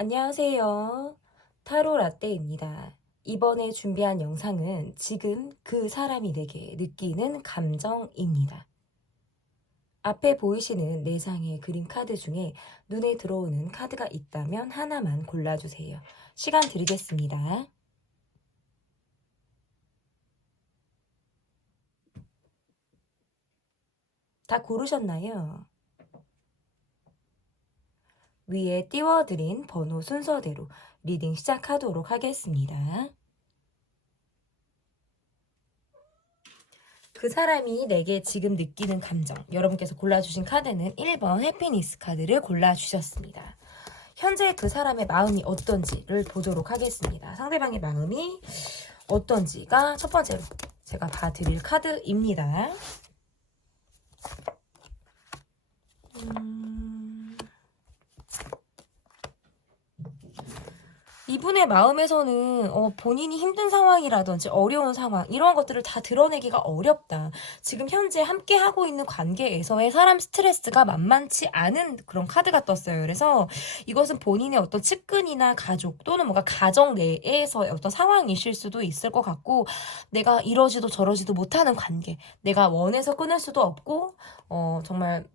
안녕하세요. 타로 라떼입니다. 이번에 준비한 영상은 지금 그 사람이 내게 느끼는 감정입니다. 앞에 보이시는 4장의 그림 카드 중에 눈에 들어오는 카드가 있다면 하나만 골라주세요. 시간 드리겠습니다. 다 고르셨나요? 위에 띄워드린 번호 순서대로 리딩 시작하도록 하겠습니다. 그 사람이 내게 지금 느끼는 감정. 여러분께서 골라주신 카드는 1번 해피니스 카드를 골라주셨습니다. 현재 그 사람의 마음이 어떤지를 보도록 하겠습니다. 상대방의 마음이 어떤지가 첫 번째로 제가 봐드릴 카드입니다. 이분의 마음에서는 본인이 힘든 상황이라든지 어려운 상황 이런 것들을 다 드러내기가 어렵다. 지금 현재 함께 하고 있는 관계에서의 사람 스트레스가 만만치 않은 그런 카드가 떴어요. 그래서 이것은 본인의 어떤 측근이나 가족 또는 뭔가 가정 내에서의 어떤 상황이실 수도 있을 것 같고, 내가 이러지도 저러지도 못하는 관계, 내가 원해서 끊을 수도 없고 정말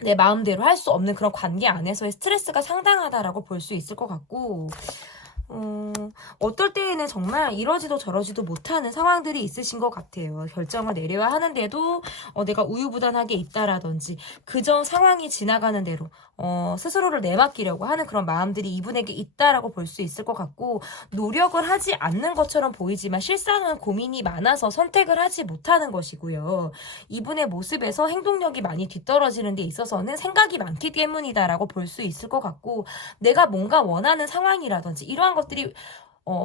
내 마음대로 할 수 없는 그런 관계 안에서의 스트레스가 상당하다라고 볼 수 있을 것 같고, 어떨 때에는 정말 이러지도 저러지도 못하는 상황들이 있으신 것 같아요. 결정을 내려야 하는데도 내가 우유부단하게 있다라든지 그저 상황이 지나가는 대로 스스로를 내맡기려고 하는 그런 마음들이 이분에게 있다라고 볼 수 있을 것 같고, 노력을 하지 않는 것처럼 보이지만 실상은 고민이 많아서 선택을 하지 못하는 것이고요. 이분의 모습에서 행동력이 많이 뒤떨어지는 데 있어서는 생각이 많기 때문이다라고 볼 수 있을 것 같고, 내가 뭔가 원하는 상황이라든지 이러한 것들이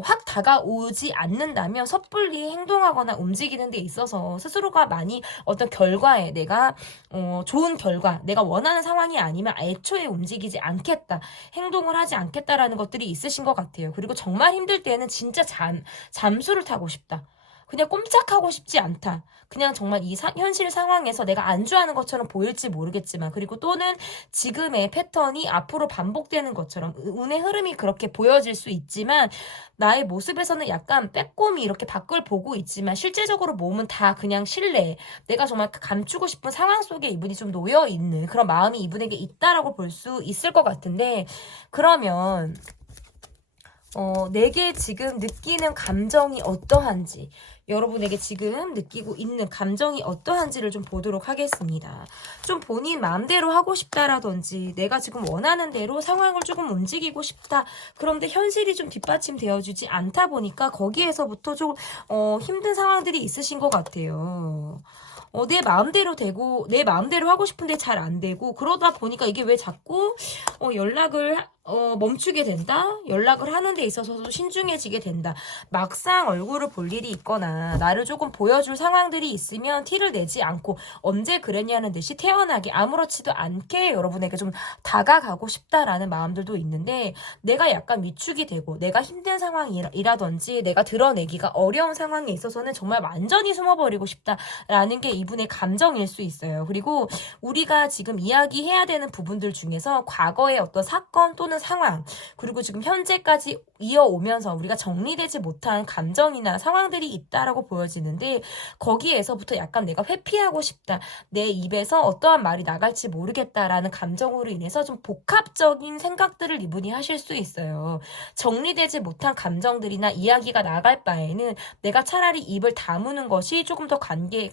확 다가오지 않는다면 섣불리 행동하거나 움직이는 데 있어서 스스로가 많이 어떤 결과에 내가 좋은 결과, 내가 원하는 상황이 아니면 애초에 움직이지 않겠다, 행동을 하지 않겠다라는 것들이 있으신 것 같아요. 그리고 정말 힘들 때는 진짜 잠수를 타고 싶다. 그냥 꼼짝하고 싶지 않다. 그냥 정말 이 현실 상황에서 내가 안주하는 것처럼 보일지 모르겠지만, 그리고 또는 지금의 패턴이 앞으로 반복되는 것처럼 운의 흐름이 그렇게 보여질 수 있지만, 나의 모습에서는 약간 빼꼼히 이렇게 밖을 보고 있지만 실제적으로 몸은 다 그냥 실내, 내가 정말 감추고 싶은 상황 속에 이분이 좀 놓여 있는 그런 마음이 이분에게 있다라고 볼 수 있을 것 같은데, 그러면 내게 지금 느끼는 감정이 어떠한지, 여러분에게 지금 느끼고 있는 감정이 어떠한지를 좀 보도록 하겠습니다. 좀 본인 마음대로 하고 싶다라든지 내가 지금 원하는 대로 상황을 조금 움직이고 싶다. 그런데 현실이 좀 뒷받침되어주지 않다 보니까 거기에서부터 좀 힘든 상황들이 있으신 것 같아요. 내 마음대로 되고 내 마음대로 하고 싶은데 잘 안 되고, 그러다 보니까 이게 왜 자꾸 연락을 멈추게 된다? 연락을 하는 데 있어서도 신중해지게 된다. 막상 얼굴을 볼 일이 있거나 나를 조금 보여줄 상황들이 있으면 티를 내지 않고 언제 그랬냐는 듯이 태연하게 아무렇지도 않게 여러분에게 좀 다가가고 싶다라는 마음들도 있는데, 내가 약간 위축이 되고 내가 힘든 상황이라든지 내가 드러내기가 어려운 상황에 있어서는 정말 완전히 숨어버리고 싶다라는 게 이분의 감정일 수 있어요. 그리고 우리가 지금 이야기해야 되는 부분들 중에서 과거의 어떤 사건 또는 상황, 그리고 지금 현재까지 이어오면서 우리가 정리되지 못한 감정이나 상황들이 있다라고 보여지는데, 거기에서부터 약간 내가 회피하고 싶다, 내 입에서 어떠한 말이 나갈지 모르겠다라는 감정으로 인해서 좀 복합적인 생각들을 이분이 하실 수 있어요. 정리되지 못한 감정들이나 이야기가 나갈 바에는 내가 차라리 입을 다무는 것이 조금 더 관계에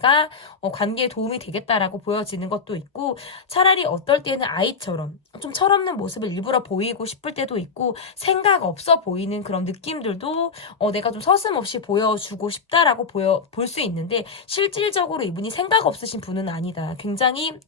도움이 되겠다라고 보여지는 것도 있고, 차라리 어떨 때는 아이처럼 좀 철없는 모습을 일부러 보이고 싶을 때도 있고, 생각 없어 보이는 그런 느낌들도 내가 좀 서슴없이 보여주고 싶다라고 볼 수 있는데, 실질적으로 이분이 생각 없으신 분은 아니다. 굉장히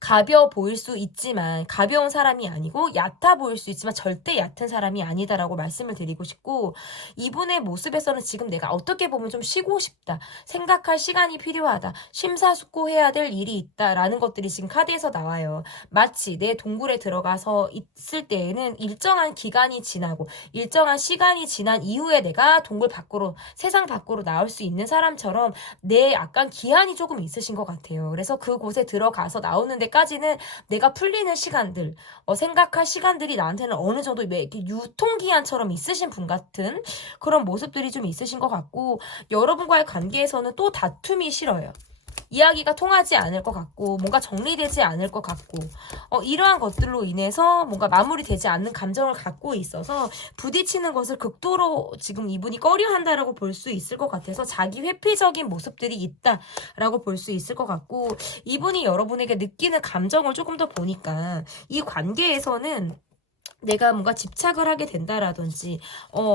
가벼워 보일 수 있지만 가벼운 사람이 아니고, 얕아 보일 수 있지만 절대 얕은 사람이 아니다라고 말씀을 드리고 싶고, 이분의 모습에서는 지금 내가 어떻게 보면 좀 쉬고 싶다, 생각할 시간이 필요하다, 심사숙고해야 될 일이 있다라는 것들이 지금 카드에서 나와요. 마치 내 동굴에 들어가서 있을 때에는 일정한 기간이 지나고 일정한 시간이 지난 이후에 내가 동굴 밖으로, 세상 밖으로 나올 수 있는 사람처럼 내 약간 기한이 조금 있으신 것 같아요. 그래서 그곳에 들어가서 나올 나오는 데까지는 내가 풀리는 시간들, 생각할 시간들이 나한테는 어느 정도 이렇게 유통기한처럼 있으신 분 같은 그런 모습들이 좀 있으신 것 같고, 여러분과의 관계에서는 또 다툼이 싫어요. 이야기가 통하지 않을 것 같고 뭔가 정리되지 않을 것 같고 이러한 것들로 인해서 뭔가 마무리되지 않는 감정을 갖고 있어서 부딪히는 것을 극도로 지금 이분이 꺼려한다라고 볼 수 있을 것 같아서 자기 회피적인 모습들이 있다라고 볼 수 있을 것 같고, 이분이 여러분에게 느끼는 감정을 조금 더 보니까 이 관계에서는 내가 뭔가 집착을 하게 된다라든지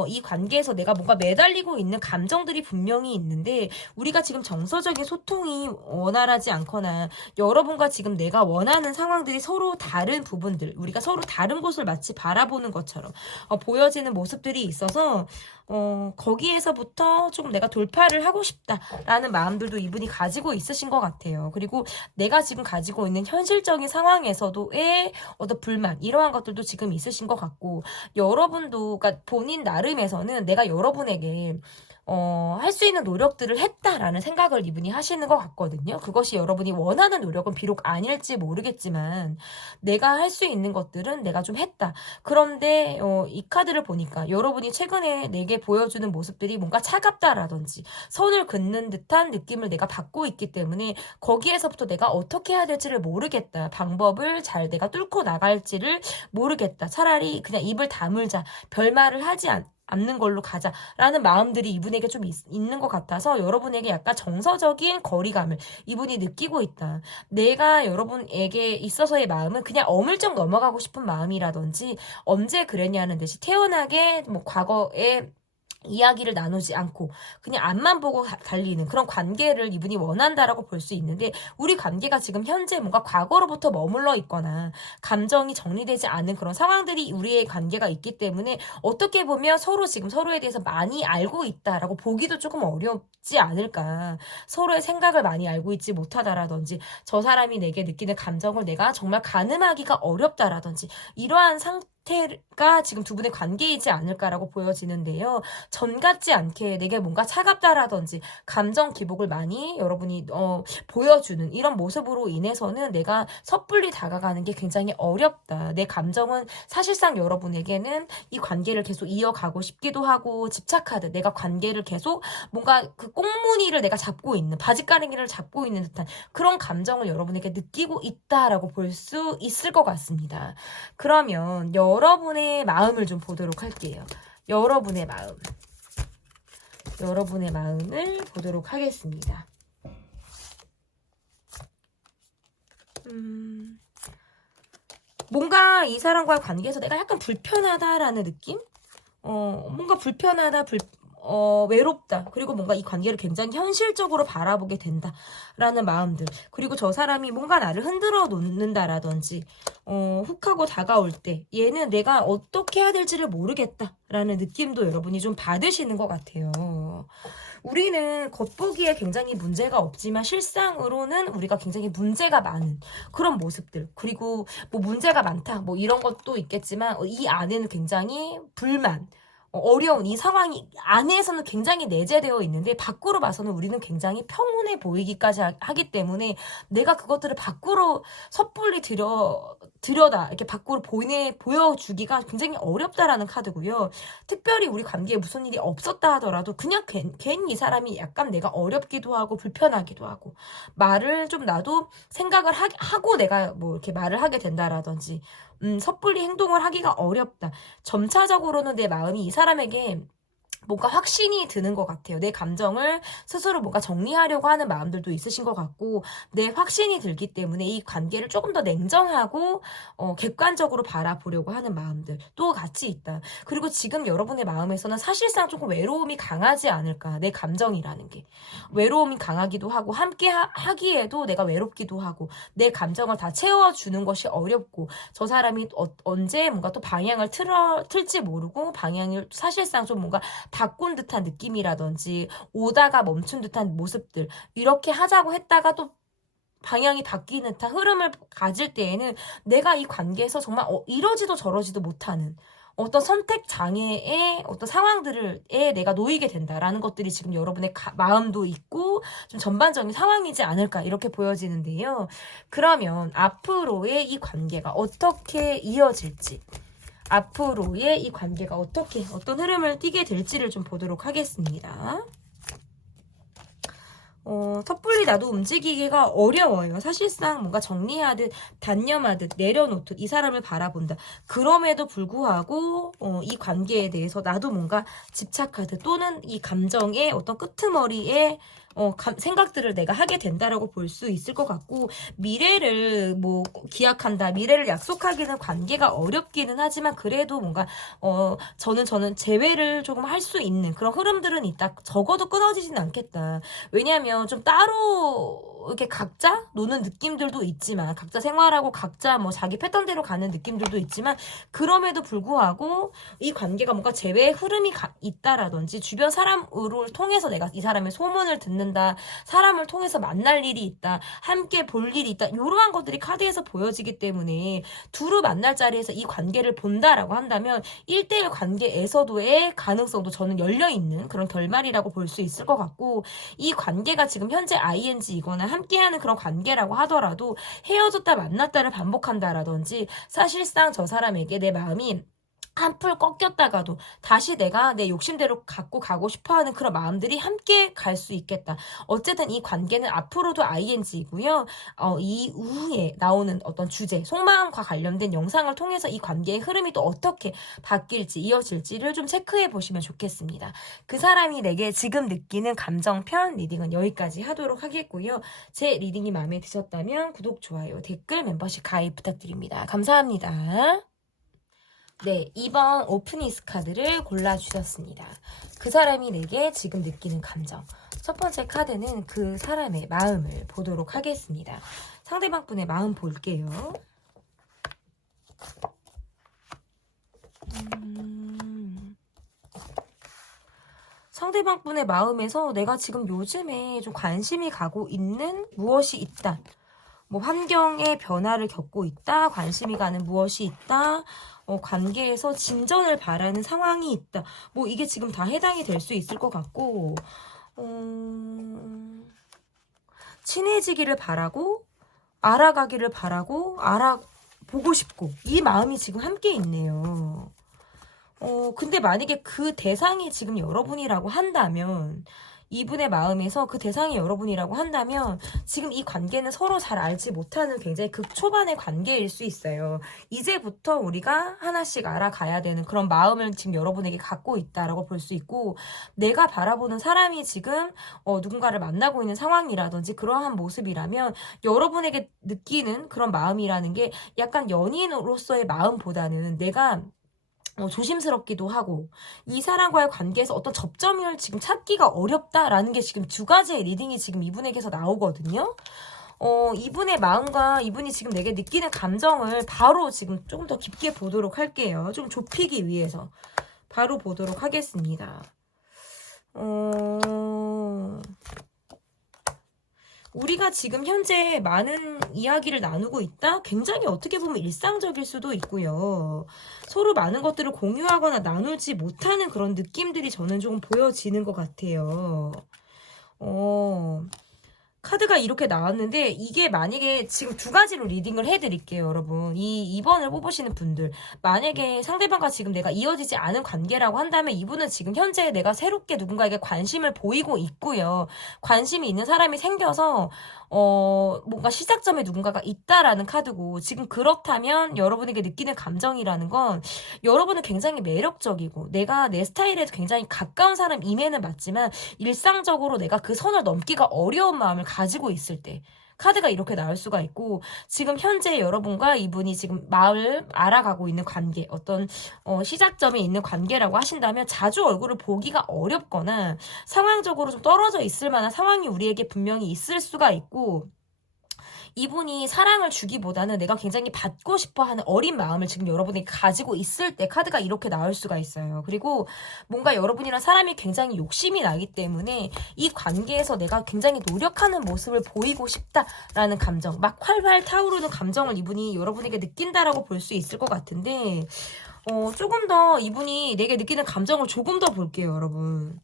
이 관계에서 내가 뭔가 매달리고 있는 감정들이 분명히 있는데, 우리가 지금 정서적인 소통이 원활하지 않거나 여러분과 지금 내가 원하는 상황들이 서로 다른 부분들, 우리가 서로 다른 곳을 마치 바라보는 것처럼 보여지는 모습들이 있어서 거기에서부터 조금 내가 돌파를 하고 싶다라는 마음들도 이분이 가지고 있으신 것 같아요. 그리고 내가 지금 가지고 있는 현실적인 상황에서도의 어떤 불만, 이러한 것들도 지금 있으신 것 같고, 여러분도 그러니까 본인 나름에서는 내가 여러분에게 할 수 있는 노력들을 했다라는 생각을 이분이 하시는 것 같거든요. 그것이 여러분이 원하는 노력은 비록 아닐지 모르겠지만 내가 할 수 있는 것들은 내가 좀 했다. 그런데 이 카드를 보니까 여러분이 최근에 내게 보여주는 모습들이 뭔가 차갑다라든지 선을 긋는 듯한 느낌을 내가 받고 있기 때문에 거기에서부터 내가 어떻게 해야 될지를 모르겠다. 방법을 잘 내가 뚫고 나갈지를 모르겠다. 차라리 그냥 입을 다물자. 별말을 하지 않는 걸로 가자라는 마음들이 이분에게 좀 있는 것 같아서 여러분에게 약간 정서적인 거리감을 이분이 느끼고 있다. 내가 여러분에게 있어서의 마음은 그냥 어물쩍 넘어가고 싶은 마음이라든지 언제 그랬냐는 듯이 태연하게 뭐 과거에 이야기를 나누지 않고 그냥 앞만 보고 달리는 그런 관계를 이분이 원한다라고 볼 수 있는데, 우리 관계가 지금 현재 뭔가 과거로부터 머물러 있거나 감정이 정리되지 않은 그런 상황들이 우리의 관계가 있기 때문에 어떻게 보면 서로 지금 서로에 대해서 많이 알고 있다라고 보기도 조금 어렵지 않을까. 서로의 생각을 많이 알고 있지 못하다라든지 저 사람이 내게 느끼는 감정을 내가 정말 가늠하기가 어렵다라든지 이러한 상태가 지금 두 분의 관계이지 않을까라고 보여지는데요. 전 같지 않게 내게 뭔가 차갑다라든지 감정 기복을 많이 여러분이 보여주는 이런 모습으로 인해서는 내가 섣불리 다가가는 게 굉장히 어렵다. 내 감정은 사실상 여러분에게는 이 관계를 계속 이어가고 싶기도 하고 집착하듯 내가 관계를 계속 뭔가 그 꽁무니를 내가 잡고 있는, 바짓가랑이를 잡고 있는 듯한 그런 감정을 여러분에게 느끼고 있다라고 볼 수 있을 것 같습니다. 그러면 여러분의 마음을 좀 보도록 할게요. 여러분의 마음을 보도록 하겠습니다. 뭔가 이 사람과의 관계에서 내가 약간 불편하다라는 느낌? 뭔가 불편하다, 외롭다. 그리고 뭔가 이 관계를 굉장히 현실적으로 바라보게 된다라는 마음들. 그리고 저 사람이 뭔가 나를 흔들어 놓는다라든지, 훅 하고 다가올 때 얘는 내가 어떻게 해야 될지를 모르겠다라는 느낌도 여러분이 좀 받으시는 것 같아요. 우리는 겉보기에 굉장히 문제가 없지만 실상으로는 우리가 굉장히 문제가 많은 그런 모습들, 그리고 뭐 문제가 많다 뭐 이런 것도 있겠지만 이 안에는 굉장히 불만, 어려운 이 상황이 안에서는 굉장히 내재되어 있는데 밖으로 봐서는 우리는 굉장히 평온해 보이기까지 하기 때문에 내가 그것들을 밖으로 섣불리 들여다 이렇게 밖으로 보여주기가 굉장히 어렵다라는 카드고요. 특별히 우리 관계에 무슨 일이 없었다 하더라도 그냥 괜히 이 사람이 약간 내가 어렵기도 하고 불편하기도 하고 말을 좀 나도 생각을 하고 내가 뭐 이렇게 말을 하게 된다라든지 섣불리 행동을 하기가 어렵다. 점차적으로는 내 마음이 이 사람에게 뭔가 확신이 드는 것 같아요. 내 감정을 스스로 뭔가 정리하려고 하는 마음들도 있으신 것 같고, 내 확신이 들기 때문에 이 관계를 조금 더 냉정하고 객관적으로 바라보려고 하는 마음들 또 같이 있다. 그리고 지금 여러분의 마음에서는 사실상 조금 외로움이 강하지 않을까. 내 감정이라는 게 외로움이 강하기도 하고 함께 하기에도 내가 외롭기도 하고 내 감정을 다 채워주는 것이 어렵고, 저 사람이 언제 뭔가 또 방향을 틀지 모르고 방향을 사실상 좀 뭔가 바꾼 듯한 느낌이라든지 오다가 멈춘 듯한 모습들, 이렇게 하자고 했다가 또 방향이 바뀌는 듯한 흐름을 가질 때에는 내가 이 관계에서 정말 이러지도 저러지도 못하는 어떤 선택 장애의 어떤 상황들에 내가 놓이게 된다라는 것들이 지금 여러분의 마음도 있고 좀 전반적인 상황이지 않을까 이렇게 보여지는데요. 그러면 앞으로의 이 관계가 어떻게 이어질지, 앞으로의 이 관계가 어떤 흐름을 띠게 될지를 좀 보도록 하겠습니다. 섣불리 나도 움직이기가 어려워요. 사실상 뭔가 정리하듯 단념하듯 내려놓듯 이 사람을 바라본다. 그럼에도 불구하고 이 관계에 대해서 나도 뭔가 집착하듯 또는 이 감정의 어떤 끄트머리에 생각들을 내가 하게 된다라고 볼 수 있을 것 같고, 미래를 뭐 기약한다, 미래를 약속하기는 관계가 어렵기는 하지만 그래도 뭔가 저는 재회를 조금 할 수 있는 그런 흐름들은 있다. 적어도 끊어지진 않겠다. 왜냐하면 좀 따로 이렇게 각자 노는 느낌들도 있지만, 각자 생활하고 각자 뭐 자기 패턴대로 가는 느낌들도 있지만, 그럼에도 불구하고 이 관계가 뭔가 재회의 흐름이 있다라든지 주변 사람을 통해서 내가 이 사람의 소문을 듣는다, 사람을 통해서 만날 일이 있다, 함께 볼 일이 있다, 이러한 것들이 카드에서 보여지기 때문에 두루 만날 자리에서 이 관계를 본다라고 한다면 1대1 관계에서도의 가능성도 저는 열려있는 그런 결말이라고 볼 수 있을 것 같고, 이 관계가 지금 현재 ING이거나 함께하는 그런 관계라고 하더라도 헤어졌다 만났다를 반복한다라든지, 사실상 저 사람에게 내 마음이 한풀 꺾였다가도 다시 내가 내 욕심대로 갖고 가고 싶어하는 그런 마음들이 함께 갈 수 있겠다. 어쨌든 이 관계는 앞으로도 ING이고요. 이후에 나오는 어떤 주제, 속마음과 관련된 영상을 통해서 이 관계의 흐름이 또 어떻게 바뀔지 이어질지를 좀 체크해 보시면 좋겠습니다. 그 사람이 내게 지금 느끼는 감정편 리딩은 여기까지 하도록 하겠고요. 제 리딩이 마음에 드셨다면 구독, 좋아요, 댓글, 멤버십 가입 부탁드립니다. 감사합니다. 네, 2번 오프니스 카드를 골라주셨습니다. 그 사람이 내게 지금 느끼는 감정. 첫 번째 카드는 그 사람의 마음을 보도록 하겠습니다. 상대방 분의 마음 볼게요. 상대방 분의 마음에서 내가 지금 요즘에 좀 관심이 가고 있는 무엇이 있다. 뭐 환경의 변화를 겪고 있다. 관심이 가는 무엇이 있다. 관계에서 진전을 바라는 상황이 있다. 뭐 이게 지금 다 해당이 될 수 있을 것 같고, 친해지기를 바라고, 알아가기를 바라고, 알아보고 싶고, 이 마음이 지금 함께 있네요. 근데 만약에 그 대상이 지금 여러분이라고 한다면, 이분의 마음에서 그 대상이 여러분이라고 한다면 지금 이 관계는 서로 잘 알지 못하는 굉장히 극초반의 관계일 수 있어요. 이제부터 우리가 하나씩 알아가야 되는 그런 마음을 지금 여러분에게 갖고 있다라고 볼 수 있고, 내가 바라보는 사람이 지금 누군가를 만나고 있는 상황이라든지 그러한 모습이라면 여러분에게 느끼는 그런 마음이라는 게 약간 연인으로서의 마음보다는 내가 조심스럽기도 하고, 이 사람과의 관계에서 어떤 접점을 지금 찾기가 어렵다라는 게 지금 두 가지의 리딩이 지금 이분에게서 나오거든요. 이분의 마음과 이분이 지금 내게 느끼는 감정을 바로 지금 조금 더 깊게 보도록 할게요. 좀 좁히기 위해서 바로 보도록 하겠습니다. 우리가 지금 현재 많은 이야기를 나누고 있다? 굉장히 어떻게 보면 일상적일 수도 있고요. 서로 많은 것들을 공유하거나 나누지 못하는 그런 느낌들이 저는 조금 보여지는 것 같아요. 카드가 이렇게 나왔는데 이게 만약에 지금 두 가지로 리딩을 해드릴게요, 여러분. 이 2번을 뽑으시는 분들, 만약에 상대방과 지금 내가 이어지지 않은 관계라고 한다면 이분은 지금 현재 내가 새롭게 누군가에게 관심을 보이고 있고요. 관심이 있는 사람이 생겨서 뭔가 시작점에 누군가가 있다라는 카드고, 지금 그렇다면 여러분에게 느끼는 감정이라는 건 여러분은 굉장히 매력적이고 내가 내 스타일에 굉장히 가까운 사람임에는 맞지만 일상적으로 내가 그 선을 넘기가 어려운 마음을 가지고 있을 때 카드가 이렇게 나올 수가 있고, 지금 현재 여러분과 이분이 지금 마음을 알아가고 있는 관계, 어떤 시작점에 있는 관계라고 하신다면 자주 얼굴을 보기가 어렵거나 상황적으로 좀 떨어져 있을 만한 상황이 우리에게 분명히 있을 수가 있고, 이분이 사랑을 주기보다는 내가 굉장히 받고 싶어하는 어린 마음을 지금 여러분이 가지고 있을 때 카드가 이렇게 나올 수가 있어요. 그리고 뭔가 여러분이랑 사람이 굉장히 욕심이 나기 때문에 이 관계에서 내가 굉장히 노력하는 모습을 보이고 싶다라는 감정, 막 활활 타오르는 감정을 이분이 여러분에게 느낀다라고 볼 수 있을 것 같은데, 조금 더 이분이 내게 느끼는 감정을 조금 더 볼게요, 여러분.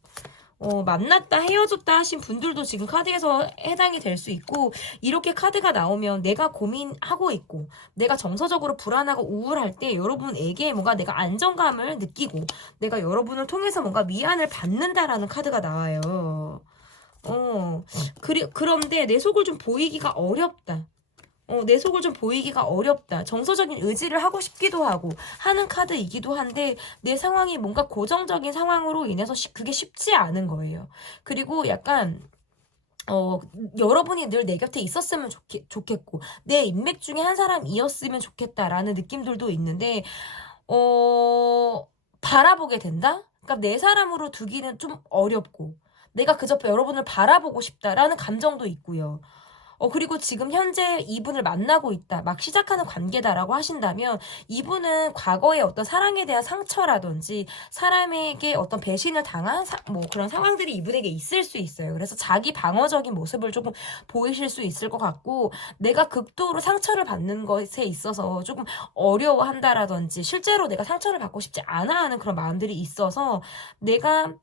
만났다 헤어졌다 하신 분들도 지금 카드에서 해당이 될 수 있고, 이렇게 카드가 나오면 내가 고민하고 있고 내가 정서적으로 불안하고 우울할 때 여러분에게 뭔가 내가 안정감을 느끼고 내가 여러분을 통해서 뭔가 위안을 받는다라는 카드가 나와요. 그런데 내 속을 좀 보이기가 어렵다. 내 속을 좀 보이기가 어렵다. 정서적인 의지를 하고 싶기도 하고 하는 카드이기도 한데 내 상황이 뭔가 고정적인 상황으로 인해서 그게 쉽지 않은 거예요. 그리고 약간 여러분이 늘 내 곁에 있었으면 좋겠고 내 인맥 중에 한 사람이었으면 좋겠다라는 느낌들도 있는데 바라보게 된다? 그러니까 내 사람으로 두기는 좀 어렵고 내가 그저 여러분을 바라보고 싶다라는 감정도 있고요. 그리고 지금 현재 이분을 만나고 있다, 막 시작하는 관계다라고 하신다면 이분은 과거의 어떤 사랑에 대한 상처라든지 사람에게 어떤 배신을 당한 뭐 그런 상황들이 이분에게 있을 수 있어요. 그래서 자기 방어적인 모습을 조금 보이실 수 있을 것 같고 내가 극도로 상처를 받는 것에 있어서 조금 어려워한다라든지 실제로 내가 상처를 받고 싶지 않아 하는 그런 마음들이 있어서 내가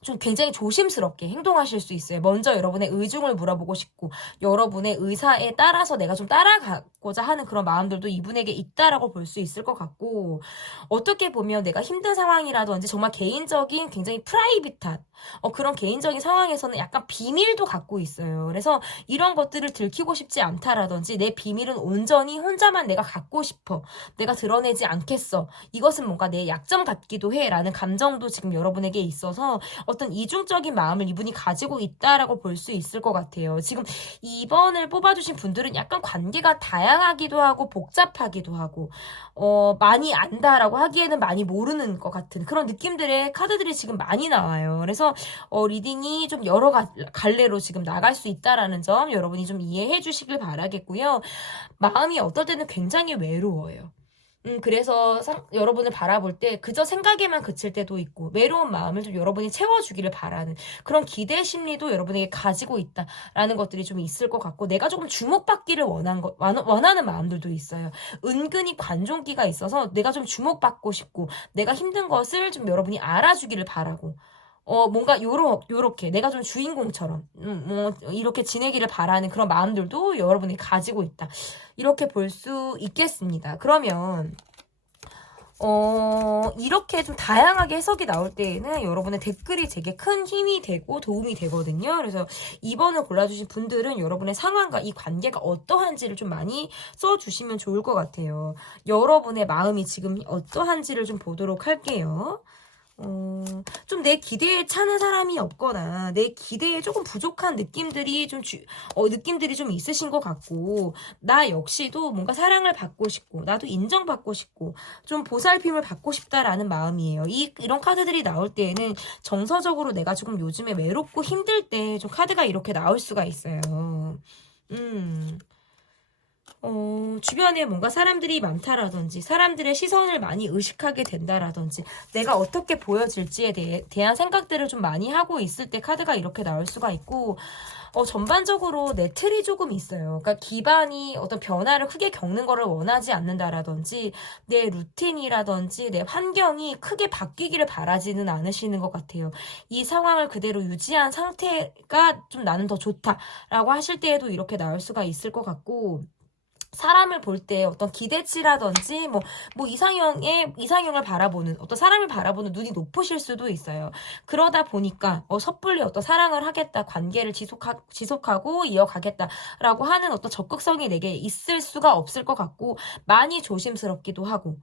좀 굉장히 조심스럽게 행동하실 수 있어요. 먼저 여러분의 의중을 물어보고 싶고 여러분의 의사에 따라서 내가 좀 따라가고자 하는 그런 마음들도 이분에게 있다라고 볼 수 있을 것 같고 어떻게 보면 내가 힘든 상황이라든지 정말 개인적인 굉장히 프라이빗한 그런 개인적인 상황에서는 약간 비밀도 갖고 있어요. 그래서 이런 것들을 들키고 싶지 않다라든지 내 비밀은 온전히 혼자만 내가 갖고 싶어. 내가 드러내지 않겠어. 이것은 뭔가 내 약점 같기도 해 라는 감정도 지금 여러분에게 있어서 어떤 이중적인 마음을 이분이 가지고 있다라고 볼 수 있을 것 같아요. 지금 2번을 뽑아주신 분들은 약간 관계가 다양하기도 하고 복잡하기도 하고 많이 안다라고 하기에는 많이 모르는 것 같은 그런 느낌들의 카드들이 지금 많이 나와요. 그래서 리딩이 좀 여러 갈래로 지금 나갈 수 있다라는 점 여러분이 좀 이해해 주시길 바라겠고요. 마음이 어떨 때는 굉장히 외로워요. 그래서 여러분을 바라볼 때 그저 생각에만 그칠 때도 있고 외로운 마음을 좀 여러분이 채워주기를 바라는 그런 기대 심리도 여러분에게 가지고 있다라는 것들이 좀 있을 것 같고 내가 조금 주목받기를 원하는 마음들도 있어요. 은근히 관종기가 있어서 내가 좀 주목받고 싶고 내가 힘든 것을 좀 여러분이 알아주기를 바라고 뭔가 요렇게 내가 좀 주인공처럼 이렇게 지내기를 바라는 그런 마음들도 여러분이 가지고 있다. 이렇게 볼 수 있겠습니다. 그러면 이렇게 좀 다양하게 해석이 나올 때에는 여러분의 댓글이 되게 큰 힘이 되고 도움이 되거든요. 그래서 2번을 골라주신 분들은 여러분의 상황과 이 관계가 어떠한지를 좀 많이 써주시면 좋을 것 같아요. 여러분의 마음이 지금 어떠한지를 좀 보도록 할게요. 좀 내 기대에 차는 사람이 없거나 내 기대에 조금 부족한 느낌들이 느낌들이 좀 있으신 것 같고 나 역시도 뭔가 사랑을 받고 싶고 나도 인정받고 싶고 좀 보살핌을 받고 싶다라는 마음이에요. 이런 카드들이 나올 때에는 정서적으로 내가 조금 요즘에 외롭고 힘들 때 좀 카드가 이렇게 나올 수가 있어요. 주변에 뭔가 사람들이 많다라든지 사람들의 시선을 많이 의식하게 된다라든지 내가 어떻게 보여질지에 대한 생각들을 좀 많이 하고 있을 때 카드가 이렇게 나올 수가 있고 전반적으로 내 틀이 조금 있어요. 그러니까 기반이 어떤 변화를 크게 겪는 거를 원하지 않는다라든지 내 루틴이라든지 내 환경이 크게 바뀌기를 바라지는 않으시는 것 같아요. 이 상황을 그대로 유지한 상태가 좀 나는 더 좋다라고 하실 때에도 이렇게 나올 수가 있을 것 같고 사람을 볼 때 어떤 기대치라든지 뭐 이상형을 바라보는 어떤 사람을 바라보는 눈이 높으실 수도 있어요. 그러다 보니까 섣불리 어떤 사랑을 하겠다, 관계를 지속하고 이어가겠다라고 하는 어떤 적극성이 내게 있을 수가 없을 것 같고 많이 조심스럽기도 하고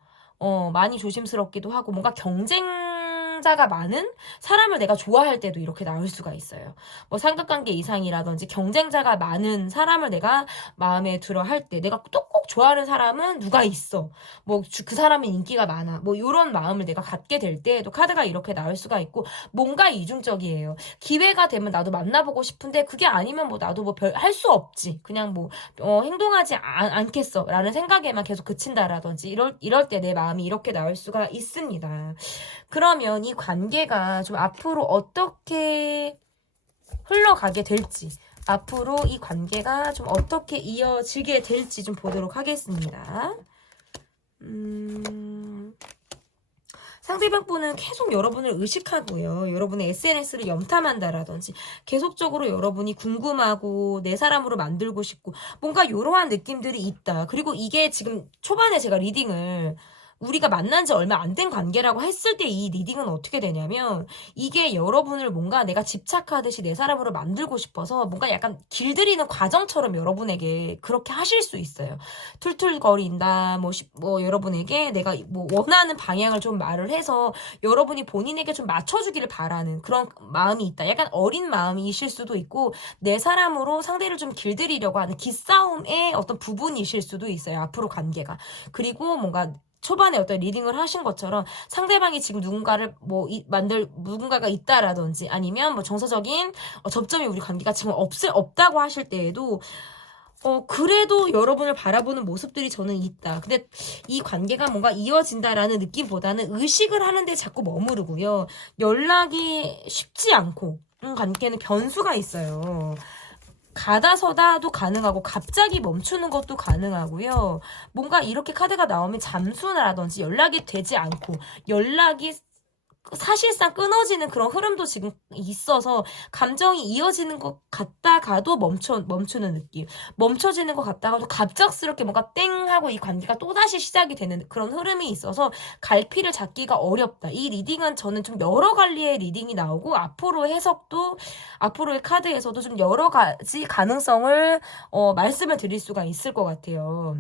뭔가 경쟁자가 많은 사람을 내가 좋아할 때도 이렇게 나올 수가 있어요. 뭐 삼각관계 이상이라든지 경쟁자가 많은 사람을 내가 마음에 들어 할 때 내가 또 꼭 좋아하는 사람은 누가 있어. 뭐 그 사람은 인기가 많아. 뭐 이런 마음을 내가 갖게 될 때도 카드가 이렇게 나올 수가 있고 뭔가 이중적이에요. 기회가 되면 나도 만나보고 싶은데 그게 아니면 뭐 나도 뭐 별 할 수 없지. 그냥 뭐 행동하지 않겠어 라는 생각에만 계속 그친다라든지 이럴 때 내 마음이 이렇게 나올 수가 있습니다. 그러면 이 관계가 좀 앞으로 어떻게 흘러가게 될지 앞으로 이 관계가 좀 어떻게 이어지게 될지 좀 보도록 하겠습니다. 상대방 분은 계속 여러분을 의식하고요. 여러분의 SNS를 염탐한다라든지 계속적으로 여러분이 궁금하고 내 사람으로 만들고 싶고 뭔가 이러한 느낌들이 있다. 그리고 이게 지금 초반에 제가 리딩을 우리가 만난 지 얼마 안 된 관계라고 했을 때 이 리딩은 어떻게 되냐면 이게 여러분을 뭔가 내가 집착하듯이 내 사람으로 만들고 싶어서 뭔가 약간 길들이는 과정처럼 여러분에게 그렇게 하실 수 있어요. 툴툴거린다, 뭐 여러분에게 내가 뭐 원하는 방향을 좀 말을 해서 여러분이 본인에게 좀 맞춰주기를 바라는 그런 마음이 있다. 약간 어린 마음이실 수도 있고 내 사람으로 상대를 좀 길들이려고 하는 기싸움의 어떤 부분이실 수도 있어요. 앞으로 관계가. 그리고 뭔가 초반에 어떤 리딩을 하신 것처럼 상대방이 지금 누군가를 누군가가 있다라든지 아니면 뭐 정서적인 접점이 우리 관계가 지금 없다고 하실 때에도 그래도 여러분을 바라보는 모습들이 저는 있다. 근데 이 관계가 뭔가 이어진다라는 느낌보다는 의식을 하는데 자꾸 머무르고요. 연락이 쉽지 않고 관계는 변수가 있어요. 가다서다도 가능하고 갑자기 멈추는 것도 가능하고요. 뭔가 이렇게 카드가 나오면 잠수라든지 연락이 되지 않고 연락이 사실상 끊어지는 그런 흐름도 지금 있어서 감정이 이어지는 것 같다가도 멈추는 느낌. 멈춰지는 것 같다가도 갑작스럽게 뭔가 땡 하고 이 관계가 또다시 시작이 되는 그런 흐름이 있어서 갈피를 잡기가 어렵다. 이 리딩은 저는 좀 여러 갈래의 리딩이 나오고 앞으로 해석도 앞으로의 카드에서도 좀 여러 가지 가능성을 말씀을 드릴 수가 있을 것 같아요.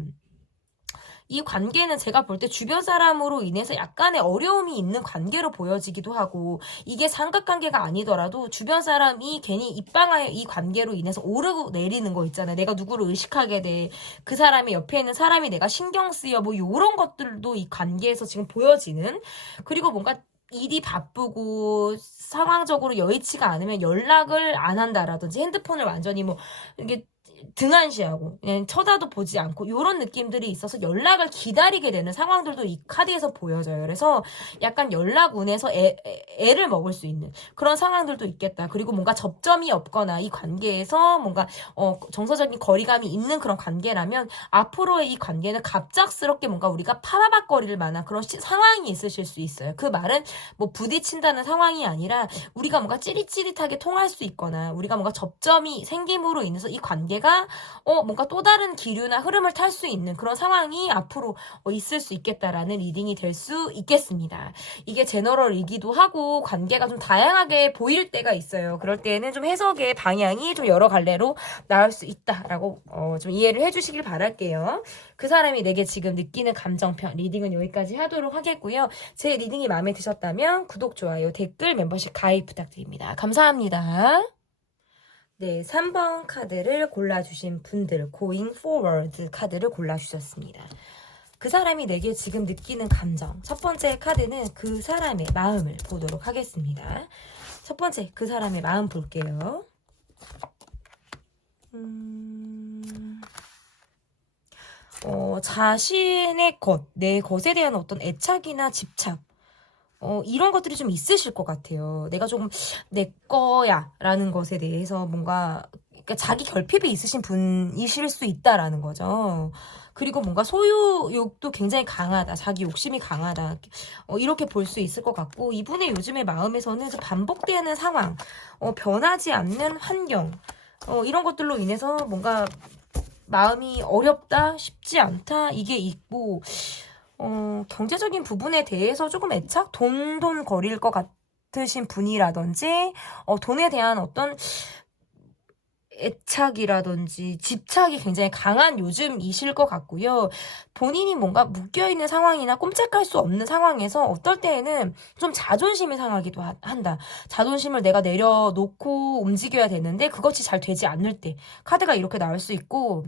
이 관계는 제가 볼 때 주변 사람으로 인해서 약간의 어려움이 있는 관계로 보여지기도 하고 이게 삼각관계가 아니더라도 주변 사람이 괜히 입방하여 이 관계로 인해서 오르고 내리는 거 있잖아요. 내가 누구를 의식하게 돼. 그 사람의 옆에 있는 사람이 내가 신경 쓰여. 뭐 요런 것들도 이 관계에서 지금 보여지는 그리고 뭔가 일이 바쁘고 상황적으로 여의치가 않으면 연락을 안 한다라든지 핸드폰을 완전히 뭐 이게 등한시하고 그냥 쳐다도 보지 않고 이런 느낌들이 있어서 연락을 기다리게 되는 상황들도 이 카드에서 보여져요. 그래서 약간 연락 운에서 애를 먹을 수 있는 그런 상황들도 있겠다. 그리고 뭔가 접점이 없거나 이 관계에서 뭔가 정서적인 거리감이 있는 그런 관계라면 앞으로의 이 관계는 갑작스럽게 뭔가 우리가 파바박거릴 만한 그런 상황이 있으실 수 있어요. 그 말은 뭐 부딪힌다는 상황이 아니라 우리가 뭔가 찌릿찌릿하게 통할 수 있거나 우리가 뭔가 접점이 생김으로 인해서 이 관계가 뭔가 또 다른 기류나 흐름을 탈 수 있는 그런 상황이 앞으로 있을 수 있겠다라는 리딩이 될 수 있겠습니다. 이게 제너럴이기도 하고 관계가 좀 다양하게 보일 때가 있어요. 그럴 때는 좀 해석의 방향이 좀 여러 갈래로 나올 수 있다라고 좀 이해를 해주시길 바랄게요. 그 사람이 내게 지금 느끼는 감정편 리딩은 여기까지 하도록 하겠고요. 제 리딩이 마음에 드셨다면 구독, 좋아요, 댓글, 멤버십 가입 부탁드립니다. 감사합니다. 네, 3번 카드를 골라주신 분들, Going Forward 카드를 골라주셨습니다. 그 사람이 내게 지금 느끼는 감정. 첫 번째 카드는 그 사람의 마음을 보도록 하겠습니다. 첫 번째, 그 사람의 마음 볼게요. 자신의 것, 내 것에 대한 어떤 애착이나 집착. 이런 것들이 좀 있으실 것 같아요. 내가 조금 내 거야 라는 것에 대해서 뭔가 그러니까 자기 결핍이 있으신 분이실 수 있다라는 거죠. 그리고 뭔가 소유욕도 굉장히 강하다. 자기 욕심이 강하다. 이렇게 볼 수 있을 것 같고 이분의 요즘의 마음에서는 반복되는 상황, 변하지 않는 환경 이런 것들로 인해서 뭔가 마음이 어렵다, 쉽지 않다 이게 있고 경제적인 부분에 대해서 조금 애착? 돈 거릴 것 같으신 분이라든지, 돈에 대한 어떤 애착이라든지 집착이 굉장히 강한 요즘이실 것 같고요. 본인이 뭔가 묶여있는 상황이나 꼼짝할 수 없는 상황에서 어떨 때에는 좀 자존심이 상하기도 한다. 자존심을 내가 내려놓고 움직여야 되는데 그것이 잘 되지 않을 때 카드가 이렇게 나올 수 있고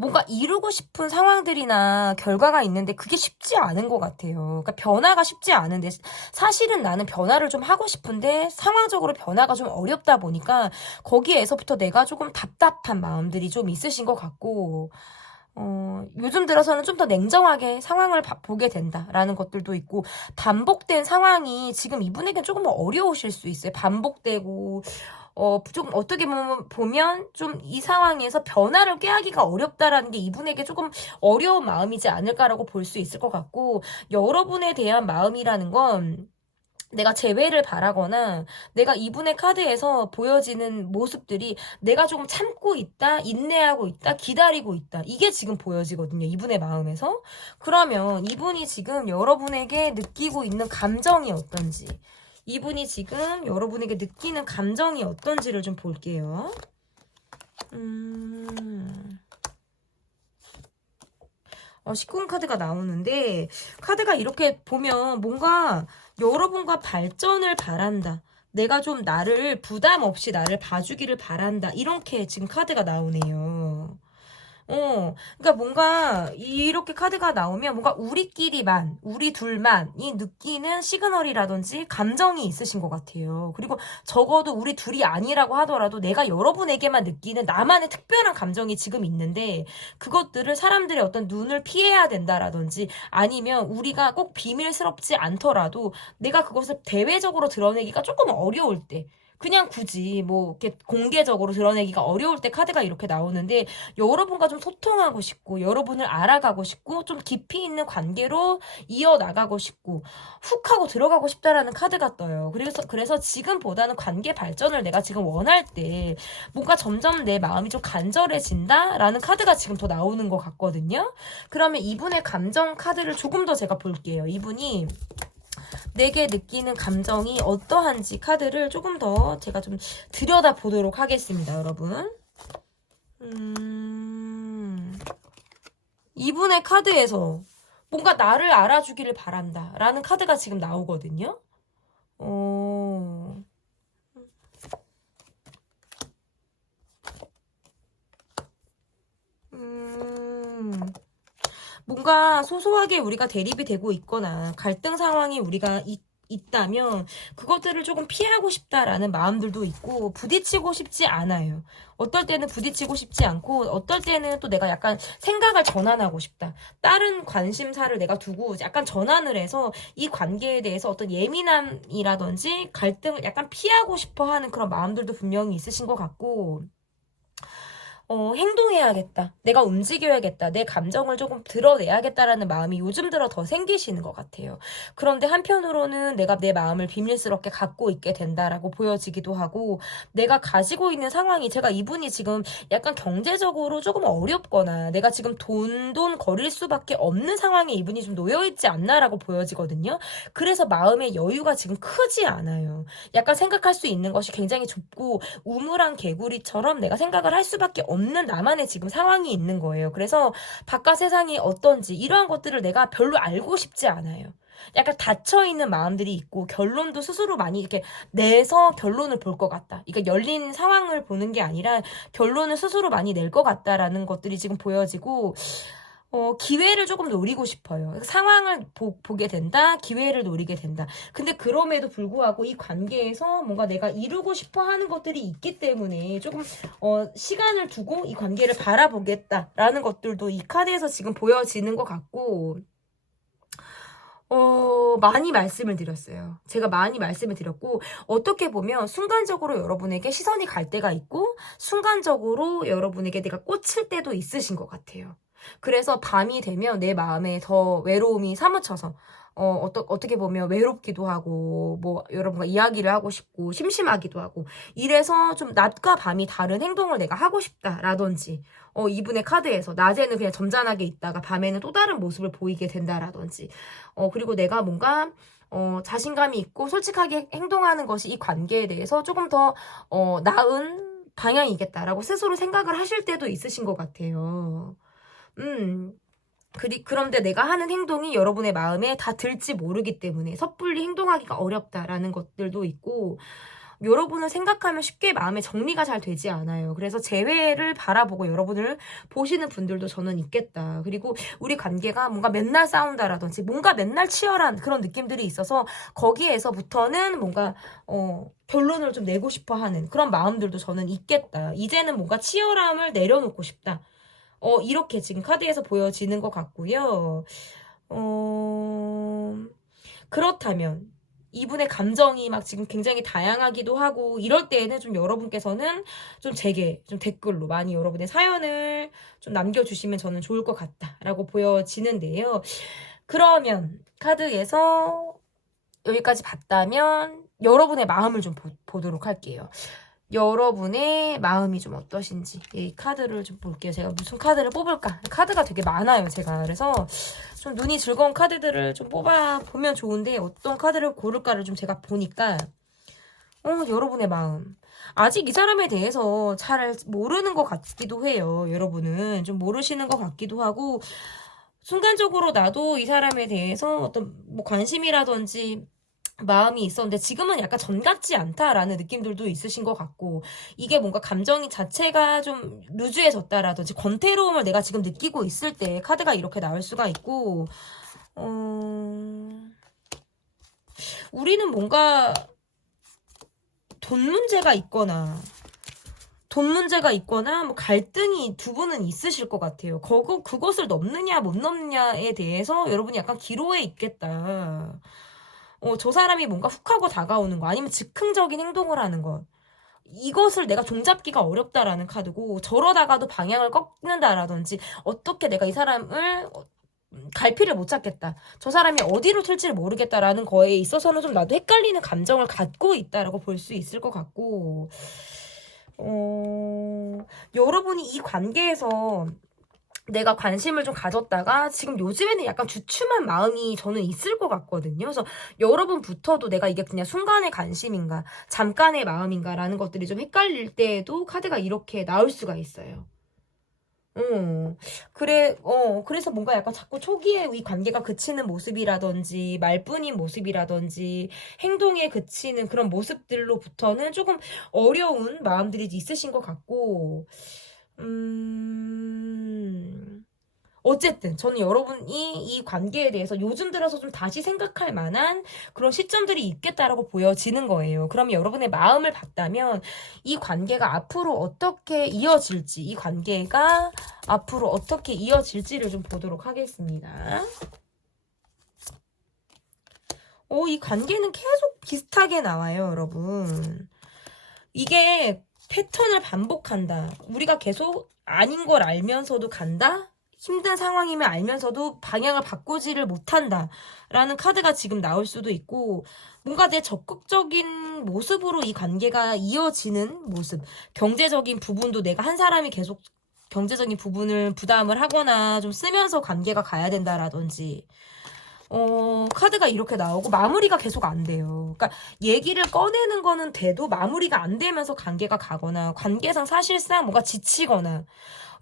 뭔가 이루고 싶은 상황들이나 결과가 있는데 그게 쉽지 않은 것 같아요. 그러니까 변화가 쉽지 않은데 사실은 나는 변화를 좀 하고 싶은데 상황적으로 변화가 좀 어렵다 보니까 거기에서부터 내가 조금 답답한 마음들이 좀 있으신 것 같고 요즘 들어서는 좀 더 냉정하게 상황을 보게 된다라는 것들도 있고 반복된 상황이 지금 이분에겐 조금 어려우실 수 있어요. 반복되고 조금 어떻게 보면 좀 이 상황에서 변화를 꾀하기가 어렵다라는 게 이분에게 조금 어려운 마음이지 않을까라고 볼 수 있을 것 같고, 여러분에 대한 마음이라는 건 내가 재회를 바라거나 내가 이분의 카드에서 보여지는 모습들이 내가 조금 참고 있다, 인내하고 있다, 기다리고 있다. 이게 지금 보여지거든요. 이분의 마음에서. 그러면 이분이 지금 여러분에게 느끼고 있는 감정이 어떤지, 이분이 지금 여러분에게 느끼는 감정이 어떤지를 좀 볼게요. 19금 카드가 나오는데, 카드가 이렇게 보면 뭔가 여러분과 발전을 바란다, 내가 좀 나를 부담 없이 나를 봐주기를 바란다, 이렇게 지금 카드가 나오네요. 그러니까 뭔가 이렇게 카드가 나오면 뭔가 우리끼리만, 우리 둘만이 느끼는 시그널이라든지 감정이 있으신 것 같아요. 그리고 적어도 우리 둘이 아니라고 하더라도 내가 여러분에게만 느끼는 나만의 특별한 감정이 지금 있는데, 그것들을 사람들의 어떤 눈을 피해야 된다라든지, 아니면 우리가 꼭 비밀스럽지 않더라도 내가 그것을 대외적으로 드러내기가 조금 어려울 때, 그냥 굳이 뭐 이렇게 공개적으로 드러내기가 어려울 때 카드가 이렇게 나오는데, 여러분과 좀 소통하고 싶고 여러분을 알아가고 싶고 좀 깊이 있는 관계로 이어나가고 싶고 훅 하고 들어가고 싶다라는 카드가 떠요. 그래서 지금보다는 관계 발전을 내가 지금 원할 때 뭔가 점점 내 마음이 좀 간절해진다라는 카드가 지금 더 나오는 것 같거든요. 그러면 이분의 감정 카드를 조금 더 제가 볼게요. 이분이 내게 느끼는 감정이 어떠한지 카드를 조금 더 제가 좀 들여다보도록 하겠습니다, 여러분. 이분의 카드에서 뭔가 나를 알아주기를 바란다 라는 카드가 지금 나오거든요. 뭔가 소소하게 우리가 대립이 되고 있거나 갈등 상황이 우리가 있다면 그것들을 조금 피하고 싶다라는 마음들도 있고, 부딪히고 싶지 않아요. 어떨 때는 부딪히고 싶지 않고, 어떨 때는 또 내가 약간 생각을 전환하고 싶다, 다른 관심사를 내가 두고 약간 전환을 해서 이 관계에 대해서 어떤 예민함이라든지 갈등을 약간 피하고 싶어 하는 그런 마음들도 분명히 있으신 것 같고, 행동해야겠다, 내가 움직여야겠다, 내 감정을 조금 드러내야겠다라는 마음이 요즘 들어 더 생기시는 것 같아요. 그런데 한편으로는 내가 내 마음을 비밀스럽게 갖고 있게 된다라고 보여지기도 하고, 내가 가지고 있는 상황이, 제가 이분이 지금 약간 경제적으로 조금 어렵거나 내가 지금 돈 거릴 수밖에 없는 상황에 이분이 좀 놓여있지 않나라고 보여지거든요. 그래서 마음의 여유가 지금 크지 않아요. 약간 생각할 수 있는 것이 굉장히 좁고 우물한 개구리처럼 내가 생각을 할 수밖에 없는 나만의 지금 상황이 있는 거예요. 그래서 바깥 세상이 어떤지 이러한 것들을 내가 별로 알고 싶지 않아요. 약간 닫혀있는 마음들이 있고, 결론도 스스로 많이 이렇게 내서 결론을 볼 것 같다, 그러니까 열린 상황을 보는 게 아니라 결론을 스스로 많이 낼 것 같다라는 것들이 지금 보여지고, 기회를 조금 노리고 싶어요. 상황을 보게 된다, 기회를 노리게 된다. 근데 그럼에도 불구하고 이 관계에서 뭔가 내가 이루고 싶어 하는 것들이 있기 때문에 조금 시간을 두고 이 관계를 바라보겠다라는 것들도 이 카드에서 지금 보여지는 것 같고, 많이 말씀을 드렸어요. 제가 많이 말씀을 드렸고, 어떻게 보면 순간적으로 여러분에게 시선이 갈 때가 있고, 순간적으로 여러분에게 내가 꽂힐 때도 있으신 것 같아요. 그래서 밤이 되면 내 마음에 더 외로움이 사무쳐서 어떻게 보면 외롭기도 하고, 뭐 여러분과 이야기를 하고 싶고 심심하기도 하고, 이래서 좀 낮과 밤이 다른 행동을 내가 하고 싶다라든지, 이분의 카드에서 낮에는 그냥 점잖하게 있다가 밤에는 또 다른 모습을 보이게 된다라든지, 그리고 내가 뭔가 자신감이 있고 솔직하게 행동하는 것이 이 관계에 대해서 조금 더 나은 방향이겠다라고 스스로 생각을 하실 때도 있으신 것 같아요. 그런데 내가 하는 행동이 여러분의 마음에 다 들지 모르기 때문에 섣불리 행동하기가 어렵다라는 것들도 있고, 여러분을 생각하면 쉽게 마음의 정리가 잘 되지 않아요. 그래서 재회를 바라보고 여러분을 보시는 분들도 저는 있겠다. 그리고 우리 관계가 뭔가 맨날 싸운다라든지 뭔가 맨날 치열한 그런 느낌들이 있어서 거기에서부터는 뭔가 결론을 좀 내고 싶어 하는 그런 마음들도 저는 있겠다. 이제는 뭔가 치열함을 내려놓고 싶다. 이렇게 지금 카드에서 보여지는 것 같고요. 그렇다면 이분의 감정이 막 지금 굉장히 다양하기도 하고 이럴 때에는 좀 여러분께서는 좀 제게 좀 댓글로 많이 여러분의 사연을 좀 남겨주시면 저는 좋을 것 같다라고 보여지는데요. 그러면 카드에서 여기까지 봤다면 여러분의 마음을 좀 보도록 할게요. 여러분의 마음이 좀 어떠신지 이 카드를 좀 볼게요. 제가 무슨 카드를 뽑을까? 카드가 되게 많아요, 제가. 그래서 좀 눈이 즐거운 카드들을 좀 뽑아보면 좋은데 어떤 카드를 고를까를 좀 제가 보니까 여러분의 마음. 아직 이 사람에 대해서 잘 모르는 것 같기도 해요. 여러분은 좀 모르시는 것 같기도 하고 순간적으로 나도 이 사람에 대해서 어떤 뭐 관심이라든지 마음이 있었는데 지금은 약간 전 같지 않다라는 느낌들도 있으신 것 같고 이게 뭔가 감정이 자체가 좀 루즈해졌다라든지 권태로움을 내가 지금 느끼고 있을 때 카드가 이렇게 나올 수가 있고 우리는 뭔가 돈 문제가 있거나 뭐 갈등이 두 분은 있으실 것 같아요. 그것을 넘느냐 못 넘느냐에 대해서 여러분이 약간 기로에 있겠다. 저 사람이 뭔가 훅 하고 다가오는 거 아니면 즉흥적인 행동을 하는 것 이것을 내가 종잡기가 어렵다라는 카드고 저러다가도 방향을 꺾는다라든지 어떻게 내가 이 사람을 갈피를 못 잡겠다. 저 사람이 어디로 튈지를 모르겠다라는 거에 있어서는 좀 나도 헷갈리는 감정을 갖고 있다라고 볼 수 있을 것 같고 여러분이 이 관계에서 내가 관심을 좀 가졌다가 지금 요즘에는 약간 주춤한 마음이 저는 있을 것 같거든요. 그래서 여러분부터도 내가 이게 그냥 순간의 관심인가 잠깐의 마음인가라는 것들이 좀 헷갈릴 때에도 카드가 이렇게 나올 수가 있어요. 그래서 뭔가 약간 자꾸 초기에 이 관계가 그치는 모습이라든지, 말뿐인 모습이라든지, 행동에 그치는 그런 모습들로부터는 조금 어려운 마음들이 있으신 것 같고, 어쨌든 저는 여러분이 이 관계에 대해서 요즘 들어서 좀 다시 생각할 만한 그런 시점들이 있겠다라고 보여지는 거예요. 그럼 여러분의 마음을 봤다면 이 관계가 앞으로 어떻게 이어질지 이 관계가 앞으로 어떻게 이어질지를 좀 보도록 하겠습니다. 이 관계는 계속 비슷하게 나와요, 여러분. 이게 패턴을 반복한다. 우리가 계속 아닌 걸 알면서도 간다? 힘든 상황임을 알면서도 방향을 바꾸지를 못한다. 라는 카드가 지금 나올 수도 있고, 뭔가 내 적극적인 모습으로 이 관계가 이어지는 모습. 경제적인 부분도 내가 한 사람이 계속 경제적인 부분을 부담을 하거나 좀 쓰면서 관계가 가야 된다라든지. 카드가 이렇게 나오고 마무리가 계속 안 돼요. 그러니까 얘기를 꺼내는 거는 돼도 마무리가 안 되면서 관계가 가거나 관계상 사실상 뭔가 지치거나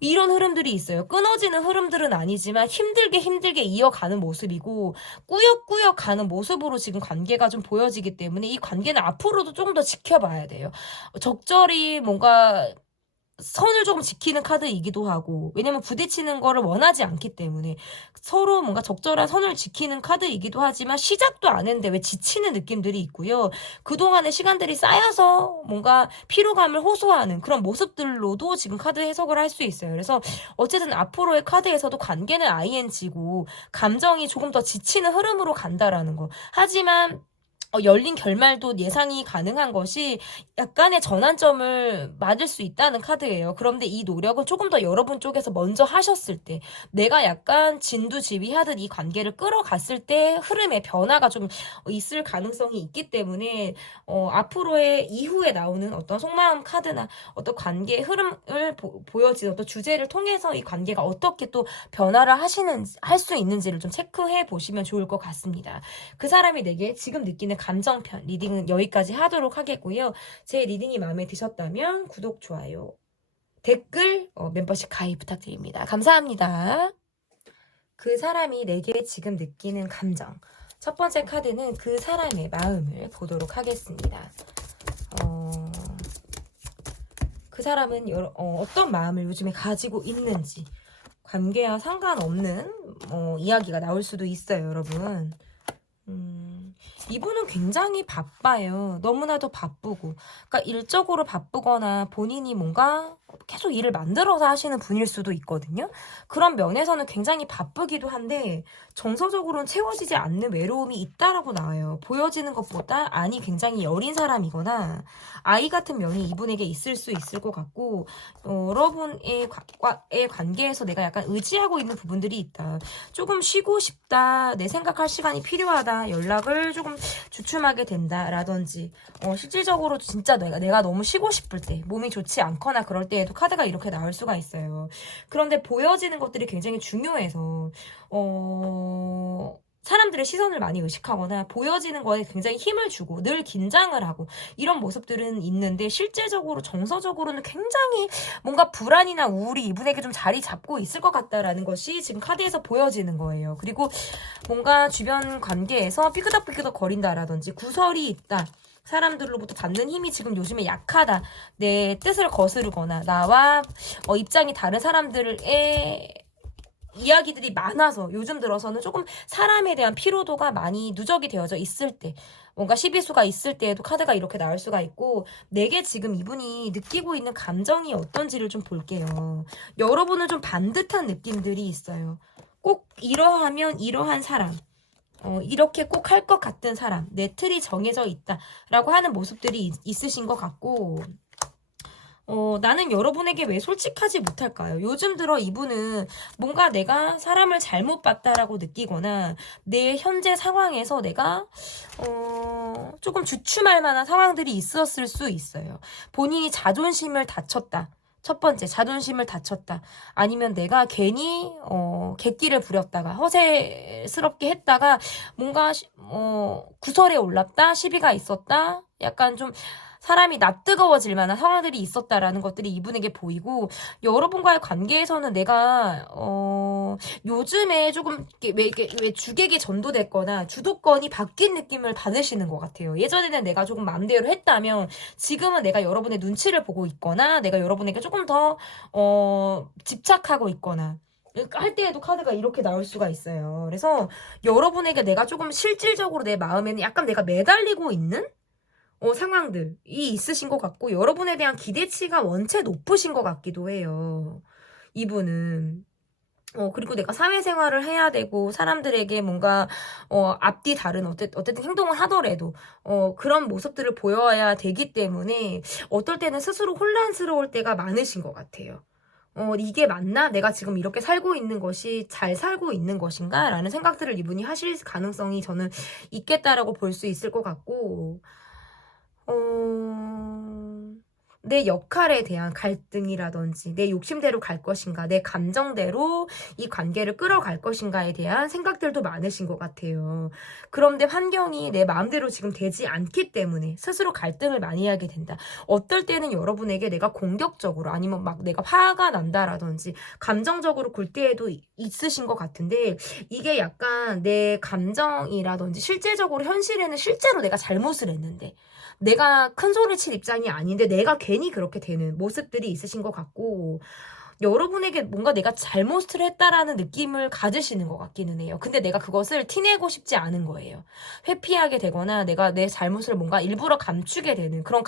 이런 흐름들이 있어요. 끊어지는 흐름들은 아니지만 힘들게 이어가는 모습이고 꾸역꾸역 가는 모습으로 지금 관계가 좀 보여지기 때문에 이 관계는 앞으로도 조금 더 지켜봐야 돼요. 적절히 뭔가 선을 조금 지키는 카드이기도 하고 왜냐면 부딪히는 거를 원하지 않기 때문에 서로 뭔가 적절한 선을 지키는 카드이기도 하지만 시작도 안 했는데 왜 지치는 느낌들이 있고요. 그동안의 시간들이 쌓여서 뭔가 피로감을 호소하는 그런 모습들로도 지금 카드 해석을 할 수 있어요. 그래서 어쨌든 앞으로의 카드에서도 관계는 ING고 감정이 조금 더 지치는 흐름으로 간다라는 거. 하지만 열린 결말도 예상이 가능한 것이 약간의 전환점을 맞을 수 있다는 카드예요. 그런데 이 노력은 조금 더 여러분 쪽에서 먼저 하셨을 때 내가 약간 진두지휘하듯 이 관계를 끌어갔을 때 흐름의 변화가 좀 있을 가능성이 있기 때문에 앞으로의 이후에 나오는 어떤 속마음 카드나 어떤 관계의 흐름을 보여지는 어떤 주제를 통해서 이 관계가 어떻게 또 변화를 할 수 있는지를 좀 체크해 보시면 좋을 것 같습니다. 그 사람이 내게 지금 느끼는 감정편 리딩은 여기까지 하도록 하겠고요. 제 리딩이 마음에 드셨다면 구독, 좋아요, 댓글, 멤버십 가입 부탁드립니다. 감사합니다. 그 사람이 내게 지금 느끼는 감정. 첫 번째 카드는 그 사람의 마음을 보도록 하겠습니다. 그 사람은 어떤 마음을 요즘에 가지고 있는지 관계와 상관없는 이야기가 나올 수도 있어요, 여러분. 이분은 굉장히 바빠요. 너무나도 바쁘고. 그러니까 일적으로 바쁘거나 본인이 뭔가 계속 일을 만들어서 하시는 분일 수도 있거든요. 그런 면에서는 굉장히 바쁘기도 한데 정서적으로는 채워지지 않는 외로움이 있다라고 나와요. 보여지는 것보다 안이 굉장히 여린 사람이거나 아이 같은 면이 이분에게 있을 수 있을 것 같고, 여러분의 관계에서 내가 약간 의지하고 있는 부분들이 있다. 조금 쉬고 싶다, 내 생각할 시간이 필요하다, 연락을 조금 주춤하게 된다라든지, 실질적으로 진짜 내가 너무 쉬고 싶을 때, 몸이 좋지 않거나 그럴 때에도 카드가 이렇게 나올 수가 있어요. 그런데 보여지는 것들이 굉장히 중요해서 사람들의 시선을 많이 의식하거나 보여지는 거에 굉장히 힘을 주고 늘 긴장을 하고 이런 모습들은 있는데, 실제적으로 정서적으로는 굉장히 뭔가 불안이나 우울이 이분에게 좀 자리 잡고 있을 것 같다라는 것이 지금 카드에서 보여지는 거예요. 그리고 뭔가 주변 관계에서 삐그덕삐그덕 거린다라든지 구설이 있다, 사람들로부터 받는 힘이 지금 요즘에 약하다, 내 뜻을 거스르거나 나와 입장이 다른 사람들의 이야기들이 많아서 요즘 들어서는 조금 사람에 대한 피로도가 많이 누적이 되어져 있을 때, 뭔가 시비수가 있을 때에도 카드가 이렇게 나올 수가 있고, 내게 지금 이분이 느끼고 있는 감정이 어떤지를 좀 볼게요. 여러분은 좀 반듯한 느낌들이 있어요. 꼭 이러하면 이러한 사람, 이렇게 꼭 할 것 같은 사람, 내 틀이 정해져 있다라고 하는 모습들이 있으신 것 같고, 나는 여러분에게 왜 솔직하지 못할까요? 요즘 들어 이분은 뭔가 내가 사람을 잘못 봤다라고 느끼거나 내 현재 상황에서 내가 조금 주춤할 만한 상황들이 있었을 수 있어요. 본인이 자존심을 다쳤다. 첫 번째, 자존심을 다쳤다. 아니면 내가 괜히 객기를 부렸다가 허세스럽게 했다가 뭔가 구설에 올랐다, 시비가 있었다, 약간 좀 사람이 낯뜨거워질 만한 상황들이 있었다라는 것들이 이분에게 보이고, 여러분과의 관계에서는 내가 요즘에 조금 왜 주객이 전도됐거나 주도권이 바뀐 느낌을 받으시는 것 같아요. 예전에는 내가 조금 마음대로 했다면 지금은 내가 여러분의 눈치를 보고 있거나 내가 여러분에게 조금 더 집착하고 있거나 할 때에도 카드가 이렇게 나올 수가 있어요. 그래서 여러분에게 내가 조금 실질적으로 내 마음에는 약간 내가 매달리고 있는 상황들이 있으신 것 같고, 여러분에 대한 기대치가 원체 높으신 것 같기도 해요. 이분은. 그리고 내가 사회생활을 해야 되고, 사람들에게 뭔가, 앞뒤 다른, 어쨌든 행동을 하더라도, 그런 모습들을 보여야 되기 때문에, 어떨 때는 스스로 혼란스러울 때가 많으신 것 같아요. 이게 맞나? 내가 지금 이렇게 살고 있는 것이 잘 살고 있는 것인가? 라는 생각들을 이분이 하실 가능성이 저는 있겠다라고 볼 수 있을 것 같고, 내 역할에 대한 갈등이라든지 내 욕심대로 갈 것인가, 내 감정대로 이 관계를 끌어갈 것인가에 대한 생각들도 많으신 것 같아요. 그런데 환경이 내 마음대로 지금 되지 않기 때문에 스스로 갈등을 많이 하게 된다. 어떨 때는 여러분에게 내가 공격적으로 아니면 막 내가 화가 난다라든지 감정적으로 굴 때에도 있으신 것 같은데, 이게 약간 내 감정이라든지 실제적으로 현실에는 실제로 내가 잘못을 했는데 내가 큰 소리 칠 입장이 아닌데 내가 괜히 그렇게 되는 모습들이 있으신 것 같고, 여러분에게 뭔가 내가 잘못을 했다라는 느낌을 가지시는 것 같기는 해요. 근데 내가 그것을 티내고 싶지 않은 거예요. 회피하게 되거나 내가 내 잘못을 뭔가 일부러 감추게 되는 그런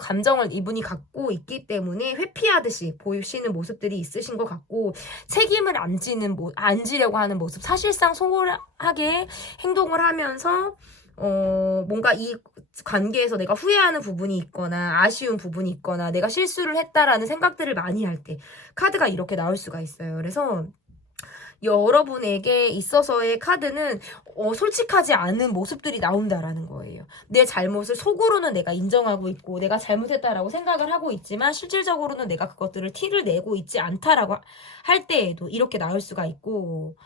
감정을 이분이 갖고 있기 때문에 회피하듯이 보이시는 모습들이 있으신 것 같고, 책임을 안 지려고 하는 모습, 사실상 소홀하게 행동을 하면서 뭔가 이 관계에서 내가 후회하는 부분이 있거나 아쉬운 부분이 있거나 내가 실수를 했다라는 생각들을 많이 할 때 카드가 이렇게 나올 수가 있어요. 그래서 여러분에게 있어서의 카드는 솔직하지 않은 모습들이 나온다라는 거예요. 내 잘못을 속으로는 내가 인정하고 있고 내가 잘못했다라고 생각을 하고 있지만 실질적으로는 내가 그것들을 티를 내고 있지 않다라고 할 때에도 이렇게 나올 수가 있고,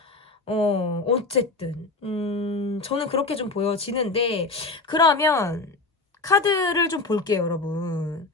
어쨌든, 저는 그렇게 좀 보여지는데, 그러면, 카드를 좀 볼게요, 여러분.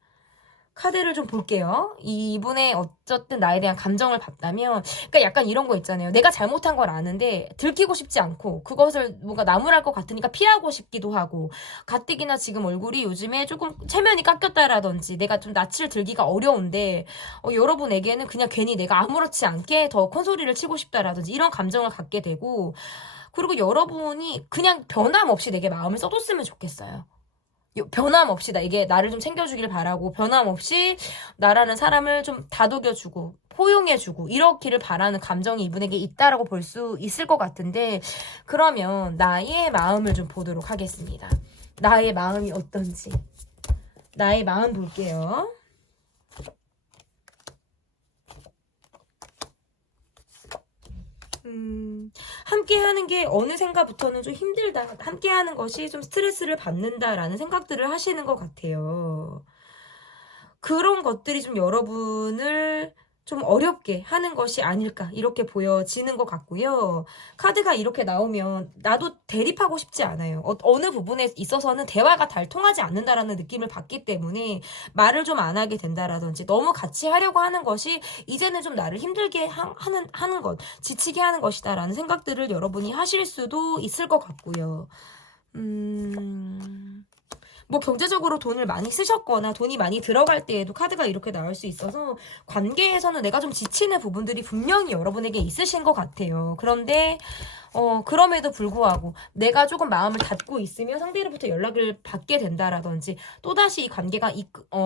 카드를 좀 볼게요. 이분의 어쨌든 나에 대한 감정을 봤다면, 그러니까 약간 이런 거 있잖아요. 내가 잘못한 걸 아는데 들키고 싶지 않고 그것을 뭔가 나무랄 것 같으니까 피하고 싶기도 하고, 가뜩이나 지금 얼굴이 요즘에 조금 체면이 깎였다라든지 내가 좀 낯을 들기가 어려운데 여러분에게는 그냥 괜히 내가 아무렇지 않게 더 큰 소리를 치고 싶다라든지 이런 감정을 갖게 되고, 그리고 여러분이 그냥 변함없이 내게 마음을 써줬으면 좋겠어요. 변함없이 이게 나를 좀 챙겨주길 바라고 변함없이 나라는 사람을 좀 다독여주고 포용해주고 이렇기를 바라는 감정이 이분에게 있다라고 볼 수 있을 것 같은데 그러면 나의 마음을 좀 보도록 하겠습니다. 나의 마음이 어떤지 나의 마음 볼게요. 함께 하는 게 어느샌가부터는 좀 힘들다. 함께 하는 것이 좀 스트레스를 받는다라는 생각들을 하시는 것 같아요. 그런 것들이 좀 여러분을 좀 어렵게 하는 것이 아닐까 이렇게 보여지는 것 같고요. 카드가 이렇게 나오면 나도 대립하고 싶지 않아요. 어느 부분에 있어서는 대화가 잘 통하지 않는다라는 느낌을 받기 때문에 말을 좀 안 하게 된다라든지 너무 같이 하려고 하는 것이 이제는 좀 나를 힘들게 하는 것, 지치게 하는 것이다라는 생각들을 여러분이 하실 수도 있을 것 같고요. 뭐 경제적으로 돈을 많이 쓰셨거나 돈이 많이 들어갈 때에도 카드가 이렇게 나올 수 있어서 관계에서는 내가 좀 지치는 부분들이 분명히 여러분에게 있으신 것 같아요. 그런데 그럼에도 불구하고 내가 조금 마음을 닫고 있으면 상대로부터 연락을 받게 된다라든지 또다시 이 관계가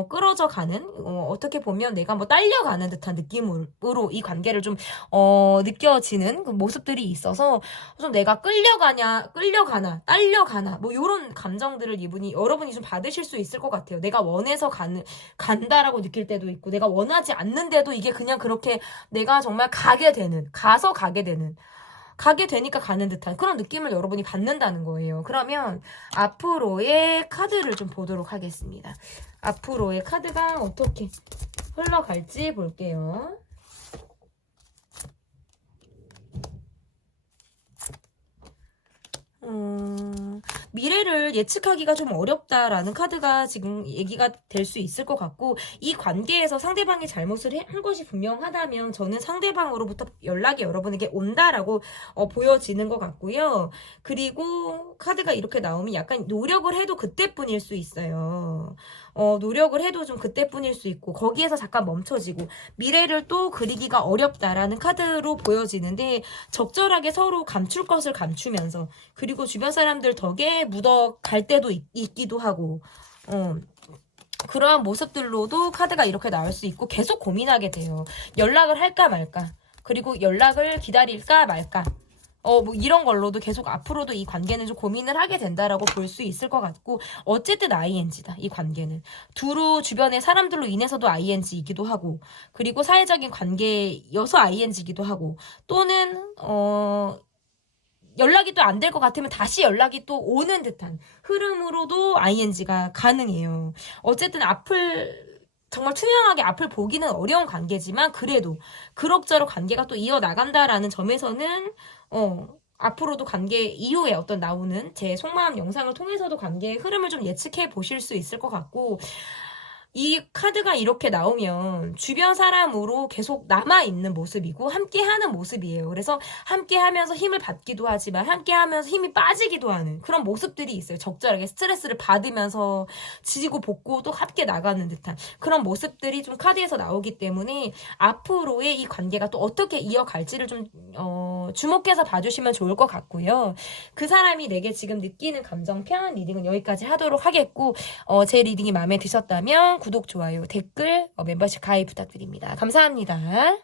끌어져 가는 어떻게 보면 내가 뭐 딸려가는 듯한 느낌으로 이 관계를 좀 느껴지는 그 모습들이 있어서 좀 내가 끌려가나 딸려가나 뭐 이런 감정들을 여러분이 좀 받으실 수 있을 것 같아요. 내가 원해서 간다라고 느낄 때도 있고 내가 원하지 않는데도 이게 그냥 그렇게 내가 정말 가게 되니까 가는 듯한 그런 느낌을 여러분이 받는다는 거예요. 그러면 앞으로의 카드를 좀 보도록 하겠습니다. 앞으로의 카드가 어떻게 흘러갈지 볼게요. 미래를 예측하기가 좀 어렵다라는 카드가 지금 얘기가 될 수 있을 것 같고 이 관계에서 상대방이 잘못을 한 것이 분명하다면 저는 상대방으로부터 연락이 여러분에게 온다라고 보여지는 것 같고요. 그리고 카드가 이렇게 나오면 약간 노력을 해도 그때뿐일 수 있어요. 노력을 해도 좀 그때뿐일 수 있고 거기에서 잠깐 멈춰지고 미래를 또 그리기가 어렵다라는 카드로 보여지는데 적절하게 서로 감출 것을 감추면서 그리고 주변 사람들 덕에 묻어갈 때도 있기도 하고 그러한 모습들로도 카드가 이렇게 나올 수 있고 계속 고민하게 돼요. 연락을 할까 말까 그리고 연락을 기다릴까 말까 뭐 이런 걸로도 계속 앞으로도 이 관계는 좀 고민을 하게 된다라고 볼 수 있을 것 같고 어쨌든 ING다 이 관계는 두루 주변의 사람들로 인해서도 ING이기도 하고 그리고 사회적인 관계여서 ING이기도 하고 또는 연락이 또 안 될 것 같으면 다시 연락이 또 오는 듯한 흐름으로도 ING가 가능해요. 어쨌든 정말 투명하게 앞을 보기는 어려운 관계지만 그래도 그럭저럭 관계가 또 이어나간다라는 점에서는 앞으로도 관계 이후에 어떤 나오는 제 속마음 영상을 통해서도 관계의 흐름을 좀 예측해 보실 수 있을 것 같고 이 카드가 이렇게 나오면 주변 사람으로 계속 남아있는 모습이고 함께하는 모습이에요. 그래서 함께하면서 힘을 받기도 하지만 함께하면서 힘이 빠지기도 하는 그런 모습들이 있어요. 적절하게 스트레스를 받으면서 지지고 볶고 또 함께 나가는 듯한 그런 모습들이 좀 카드에서 나오기 때문에 앞으로의 이 관계가 또 어떻게 이어갈지를 좀 주목해서 봐주시면 좋을 것 같고요. 그 사람이 내게 지금 느끼는 감정 표현 리딩은 여기까지 하도록 하겠고 제 리딩이 마음에 드셨다면 구독, 좋아요, 댓글, 멤버십 가입 부탁드립니다. 감사합니다.